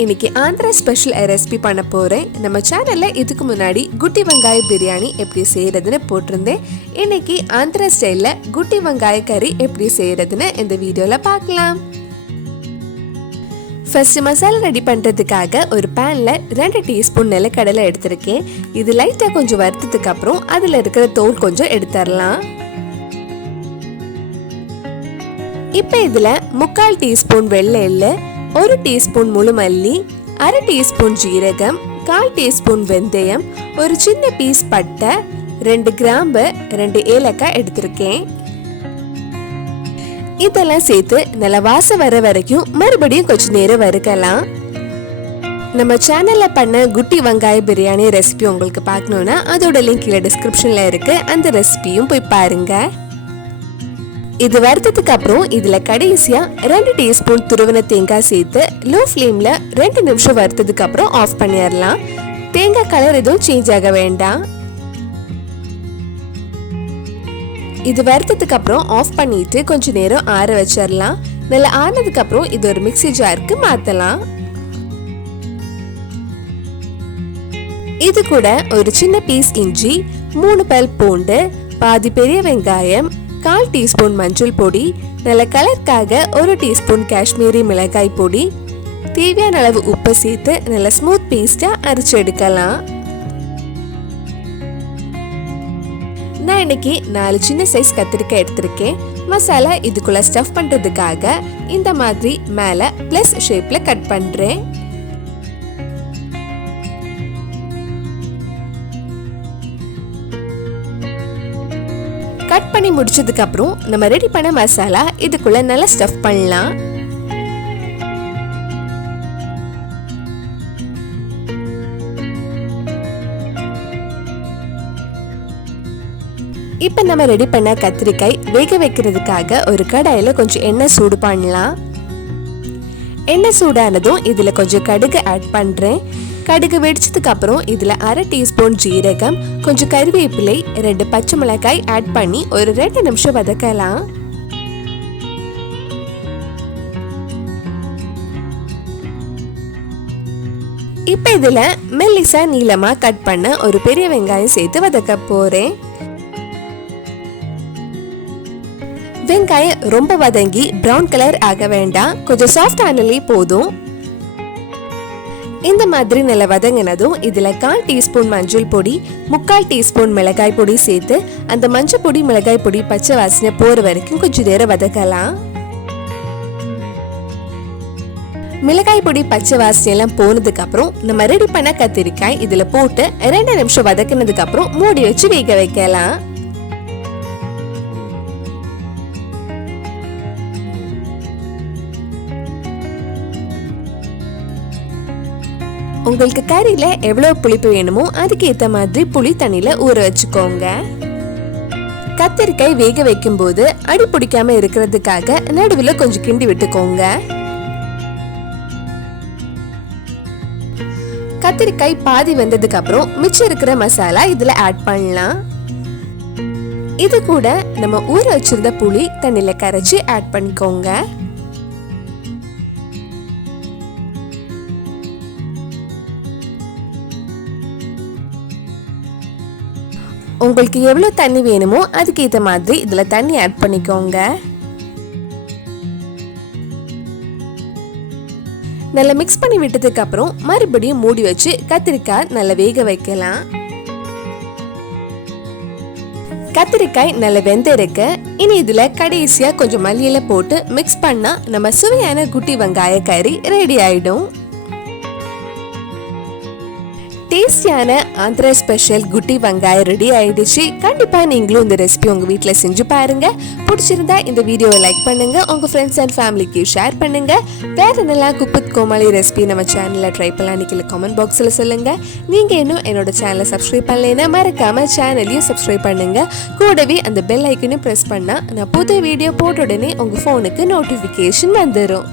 இன்னைக்கு Andhra special recipe பண்ண போறேன். நம்ம சேனல்ல இதுக்கு முன்னாடி குட்டி வெங்காய பிரியாணி எப்படி செய்யறதுன்னு போட்டிருந்தேன். இன்னைக்கு ஆந்திரா ஸ்டைல்ல குட்டி வெங்காய கறி எப்படி செய்யறதுன்னு இந்த வீடியோல பார்க்கலாம். ஃபர்ஸ்ட் மசாலா ரெடி பண்றதுக்காக ஒரு பேன்ல 2 டீஸ்பூன் நிலக்கடலை எடுத்திருக்கேன். இது லைட்டா கொஞ்சம் வறுத்ததுக்கு அப்புறம் அதுல இருக்கிற தோல் கொஞ்சம் எடுத்துடலாம். இப்போ இதுல 3/4 டீஸ்பூன் வெள்ளை எள்ளு, 1 டீஸ்பூன் முழு மல்லி, 1/2 டீஸ்பூன் ஜீரகம், 1/4 டீஸ்பூன் வெந்தயம், ஒரு சின்ன பீஸ் பட்டை, 2 கிராம்பு, 2 ஏலக்காய் எடுத்திருக்கேன். இதெல்லாம் சேர்த்து நல்ல வாசம் வர வரைக்கும் மறுபடியும் கொஞ்சம் நேரம் வறுக்கலாம். நம்ம சேனல்ல பண்ண குட்டி வெங்காய பிரியாணி ரெசிபி உங்களுக்கு பார்க்கணும்னா அதோட லிங்க் கீழே டிஸ்கிரிப்ஷன்ல இருக்கு. அந்த ரெசிபியும் போய் பாருங்க. இது வறுத்ததுக்கு அப்புறம் இதுல கடைசியா 2 டீஸ்பூன் துருவன தேங்காய் சேர்த்து லோ ஃப்ளேம்ல 2 நிமிஷம் வறுத்ததுக்கு அப்புறம் ஆஃப் பண்ணிடலாம். தேங்காய் கலர் எதுவும் சேஞ்ச் ஆக வேண்டாம். இது வறுத்ததுக்கு அப்புறம் ஆஃப் பண்ணிட்டு கொஞ்ச நேரம் ஆற வச்சிடலாம். நல்லா ஆனதுக்கு அப்புறம் இது ஒரு மிக்ஸி ஜாருக்கு மாத்தலாம். இது கூட ஒரு சின்ன பீஸ் இஞ்சி, 3 பல் பூண்டு, பாதி பெரிய வெங்காயம், 1/4 டீஸ்பூன் மஞ்சள் பொடி, நல்ல கலருக்காக 1 டீஸ்பூன் காஷ்மீரி மிளகாய் பொடி, தேவையான அளவு உப்பு சேர்த்து நல்ல ஸ்மூத் பேஸ்டா அரைச்சு எடுக்கலாம். நான் இன்னைக்கு 4 சின்ன சைஸ் கத்திரிக்காய் எடுத்திருக்கேன். மசாலா இதுக்குள்ள ஸ்டஃப் பண்றதுக்காக இந்த மாதிரி மேல பிளஸ் ஷேப்ல கட் பண்றேன். கட் பண்ணி முடிச்சதுக்கு அப்புறம் நம்ம ரெடி பண்ண மசாலா இதுக்குள்ள நல்லா ஸ்டஃப் பண்ணலாம். இப்ப நம்ம ரெடி பண்ண கத்திரிக்காய் வேக வைக்கிறதுக்காக ஒரு கடாயில கொஞ்சம் எண்ணெய் சூடு பண்ணலாம். எண்ணெய் சூடானதும் இதுல கொஞ்சம் கடுகு ஆட் பண்றேன். கடுகு வெடிச்சதுக்கு அப்புறம் இதுல 1/2 டீஸ்பூன் ஜீரகம், கொஞ்சம் கறிவேப்பிலை, 2 பச்சை மிளகாய் ஆட் பண்ணி ஒரு 2 நிமிஷம் வதக்கலாம். இப்ப இதுல மெல்லிசா நீளமா கட் பண்ண ஒரு பெரிய வெங்காயம் சேர்த்து வதக்க போறேன். வெங்காயம் ரொம்ப வதங்கி பிரவுன் கலர் ஆக வேண்டாம், கொஞ்சம் சாஃப்ட் ஆனாலே போதும். இந்த மாதிரி நல்ல வதங்கினதும் இதுல 1/4 டீஸ்பூன் மஞ்சள் பொடி, 3/4 டீஸ்பூன் மிளகாய் பொடி சேர்த்து அந்த மஞ்சள் பொடி மிளகாய் பொடி பச்சை வாசனை போற வரைக்கும் கொஞ்சம் நேரம் வதக்கலாம். மிளகாய் பொடி பச்சை வாசனை எல்லாம் போனதுக்கு அப்புறம் நம்ம ரெடி பண்ண கத்திரிக்காய் இதுல போட்டு 2 நிமிஷம் வதக்கினதுக்கு அப்புறம் மூடி வச்சு வேக வைக்கலாம். உங்களுக்கு கறியில எவ்வளவு புளிப்பு வேணுமோ அதுக்கு ஏத்த மாதிரி புளி தண்ணியில ஊற வச்சுக்கோங்க. கத்திரிக்காய் வேக வைக்கும் போது அடி பிடிக்காம இருக்கிறதுக்காக நடுவில் கொஞ்சம் கிண்டி விட்டுக்கோங்க. கத்திரிக்காய் பாதி வெந்ததுக்கு அப்புறம் மிச்சம் இருக்கிற மசாலா இதுல ஆட் பண்ணலாம். இது கூட நம்ம ஊற வச்சிருந்த புளி தண்ணியில கரைச்சி ஆட் பண்ணிக்கோங்க. உங்களுக்கு எவ்வளவு தண்ணி வேணுமோ அதுக்கு ஏத்த மாதிரி இதுல தண்ணி ஆட் பண்ணிக்கோங்க. நல்லா மிக்ஸ் பண்ணி விட்டதுக்கு அப்புறம் மறுபடியும் மூடி வச்சு கத்திரிக்காய் நல்லா வேக வைக்கலாம். கத்திரிக்காய் நல்லா வெந்திருக்கு. இனி இதுல கடைசியா கொஞ்சம் மல்லியில போட்டு மிக்ஸ் பண்ணா நம்ம சுவையான குட்டி வெங்காய கறி ரெடி ஆயிடும். டேஸ்டியான ஆந்திரா ஸ்பெஷல் குட்டி வெங்காயம் ரெடி ஆயிடுச்சு. கண்டிப்பா நீங்களும் இந்த ரெசிபி உங்க வீட்டுல செஞ்சு பாருங்க. பிடிச்சிருந்தா இந்த வீடியோவை லைக் பண்ணுங்க, உங்க ஃப்ரெண்ட்ஸ் அண்ட் ஃபேமிலிக்கு ஷேர் பண்ணுங்க. வேற என்னெல்லாம் குக் வித் கோமாளி ரெசிபி நம்ம சேனல்ல ட்ரை பண்ணலாம் கீழே கமெண்ட் பாக்ஸ்ல சொல்லுங்க. நீங்க இன்னும் என்னோட சேனலை சப்ஸ்கிரைப் பண்ணலைன்னா மறக்காம சேனலையும் சப்ஸ்கிரைப் பண்ணுங்க. கூடவே அந்த பெல் ஐக்கனையும் பிரஸ் பண்ணா நான் புது வீடியோ போட்ட உடனே உங்க போனுக்கு நோட்டிபிகேஷன் வந்துடும்.